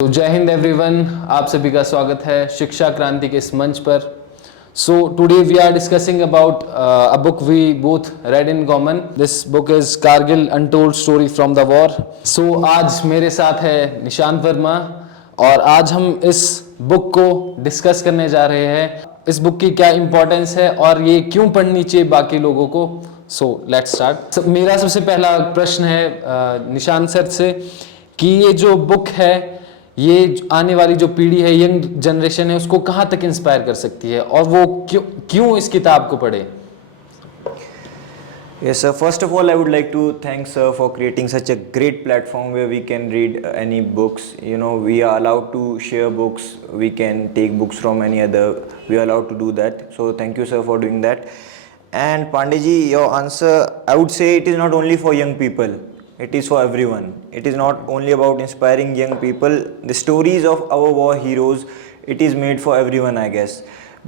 तो जय हिंद एवरीवन, आप सभी का स्वागत है शिक्षा क्रांति के इस मंच पर। So today we are discussing about a book we both read in common. This book is Kargil untold story from the war. सो आज मेरे साथ है निशांत वर्मा और आज हम इस बुक को डिस्कस करने जा रहे हैं। इस बुक की क्या इम्पोर्टेंस है और ये क्यों पढ़नी चाहिए बाकी लोगों को। So let's start. मेरा सबसे पहला प्रश्न है निशांत सर से कि ये जो बुक है ये आने वाली जो पीढ़ी है, यंग जनरेशन है, उसको कहाँ तक इंस्पायर कर सकती है और वो क्यों इस किताब को पढ़े। Yes, sir. First of all, I would like to thank sir for creating such a great platform where we can read any books. You know, we are allowed to share books. We can take books from any other. We are allowed to do that. So thank you, sir, for doing that. And Pandeyji, your answer, I would say it is not only for young people. It is for everyone. It is not only about inspiring young people. The stories of our war heroes, it is made for everyone, I guess.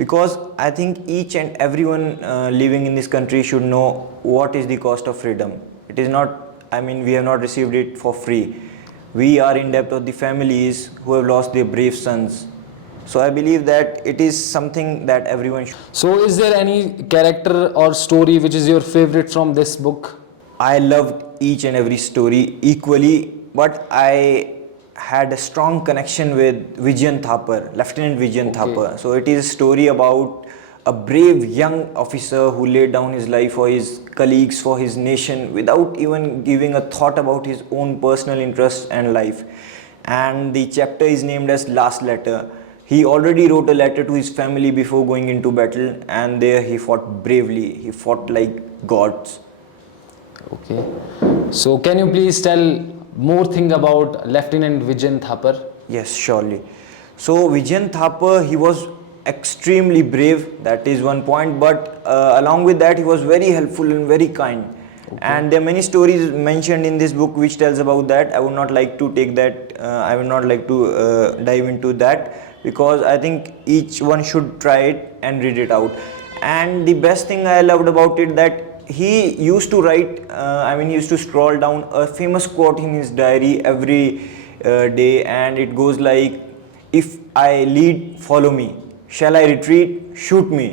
Because I think each and everyone living in this country should know what is the cost of freedom. It is not, I mean, we have not received it for free. We are in debt of the families who have lost their brave sons. So I believe that it is something that everyone should. So is there any character or story which is your favorite from this book? I loved each and every story equally, but I had a strong connection with Vijayan Thapar, Lieutenant Vijayan Thapar. So it is a story about a brave young officer who laid down his life for his colleagues, for his nation, without even giving a thought about his own personal interests and life. And the chapter is named as Last Letter. He already wrote a letter to his family before going into battle, and there he fought bravely. He fought like gods. Okay. So can you please tell more thing about Lieutenant Vijayan Thapar? Yes, surely. So Vijayan Thapar, he was extremely brave, that is one point, but along with that he was very helpful and very kind. And there are many stories mentioned in this book which tells about that. I would not like to take that, I would not like to dive into that, because I think each one should try it and read it out. And the best thing I loved about it, that he used to write, he used to scroll down a famous quote in his diary every day, and it goes like, "If I lead, follow me. Shall I retreat? Shoot me.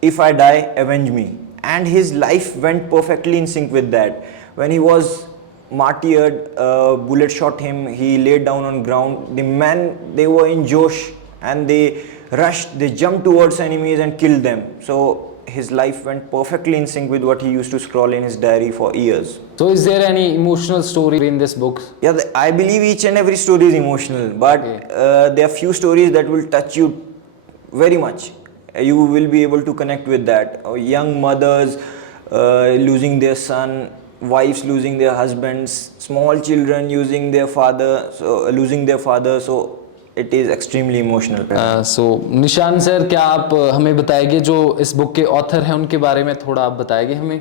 If I die, avenge me." And his life went perfectly in sync with that. When he was martyred, bullet shot him, he laid down on ground. The men, they were in Josh and they rushed, they jumped towards enemies and killed them. So his life went perfectly in sync with what he used to scroll in his diary for years. So is there any emotional story in this book? Yeah, I believe each and every story is emotional, but there are few stories that will touch you very much. You will be able to connect with that. Young mothers losing their son, wives losing their husbands, small children losing their father. So it is extremely emotional. So निशान sir, क्या आप हमें बताएंगे जो इस book के author हैं उनके बारे में थोड़ा आप बताएंगे हमें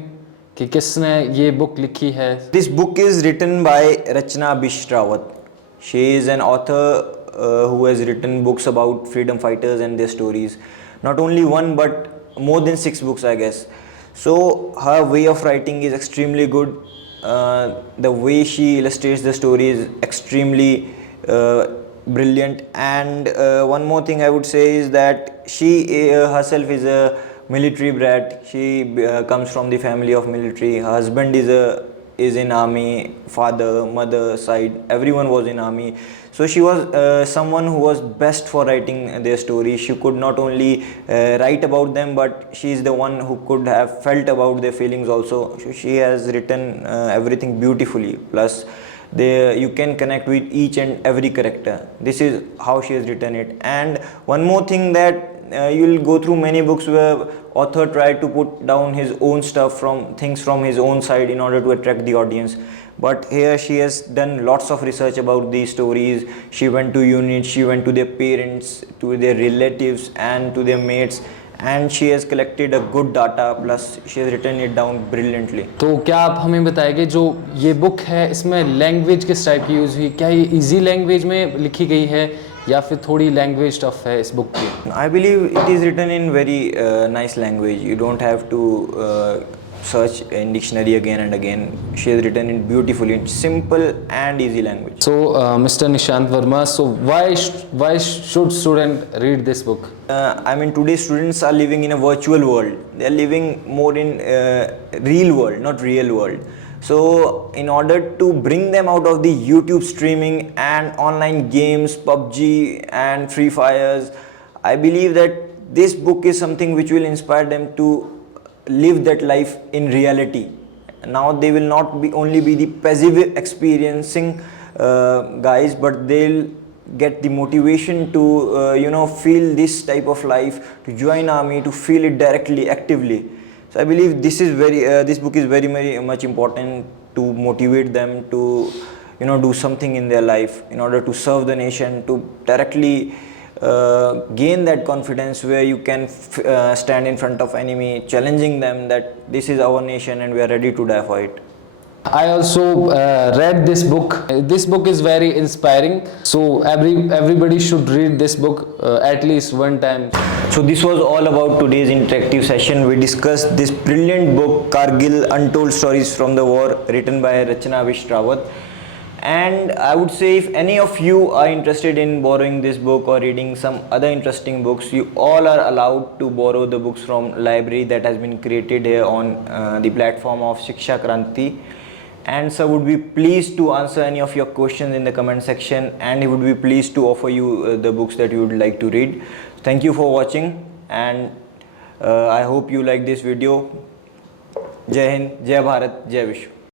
कि किसने ये बुक लिखी है। This book is written by Rachna Bishrawat. She is an author who has written books about freedom fighters and their stories. Not only one but more than 6 books, I guess. So her way of writing is extremely good. The way she illustrates the story is extremely brilliant. And one more thing I would say is that she herself is a military brat. She comes from the family of military. Her husband is in army, father, mother side, everyone was in army. So she was someone who was best for writing their story. She could not only write about them, but she is the one who could have felt about their feelings also. So she has written everything beautifully. Plus you can connect with each and every character. This is how she has written it. And one more thing, that you will go through many books where author tried to put down his own stuff, from things from his own side in order to attract the audience. But here she has done lots of research about these stories. She went to units, she went to their parents, to their relatives and to their mates, and she has collected a good data, plus she has written it down brilliantly. तो क्या आप हमें बताएंगे जो ये book है इसमें language किस टाइप की यूज़ हुई, क्या ये इजी लैंग्वेज में लिखी गई है या फिर थोड़ी लैंग्वेज टफ है इस बुक की? I believe it is written in very nice language. You don't have to search in dictionary again and again. She has written it beautifully in simple and easy language. So, Mr. Nishant Verma, so why should student read this book? I mean, today's students are living in a virtual world. They are living more in real world, not real world. So in order to bring them out of the YouTube streaming and online games, PUBG and Free Fires, I believe that this book is something which will inspire them to live that life in reality. Now they will not be only be the passive experiencing guys, but they'll get the motivation to feel this type of life, to join army, to feel it directly, actively. So I believe this book is very much important to motivate them to do something in their life in order to serve the nation, to directly gain that confidence where you can stand in front of enemy, challenging them that this is our nation and we are ready to die for it. I also read this book. This book is very inspiring. So everybody should read this book at least one time. So this was all about today's interactive session. We discussed this brilliant book, Kargil Untold Stories from the War, written by Rachna Bishrawat. And I would say if any of you are interested in borrowing this book or reading some other interesting books, you all are allowed to borrow the books from library that has been created here on the platform of SHIKSHA KRANTI. And sir would be pleased to answer any of your questions in the comment section, and he would be pleased to offer you the books that you would like to read. Thank you for watching, and I hope you like this video. Jai Hind, Jai Bharat, Jai Vishwa.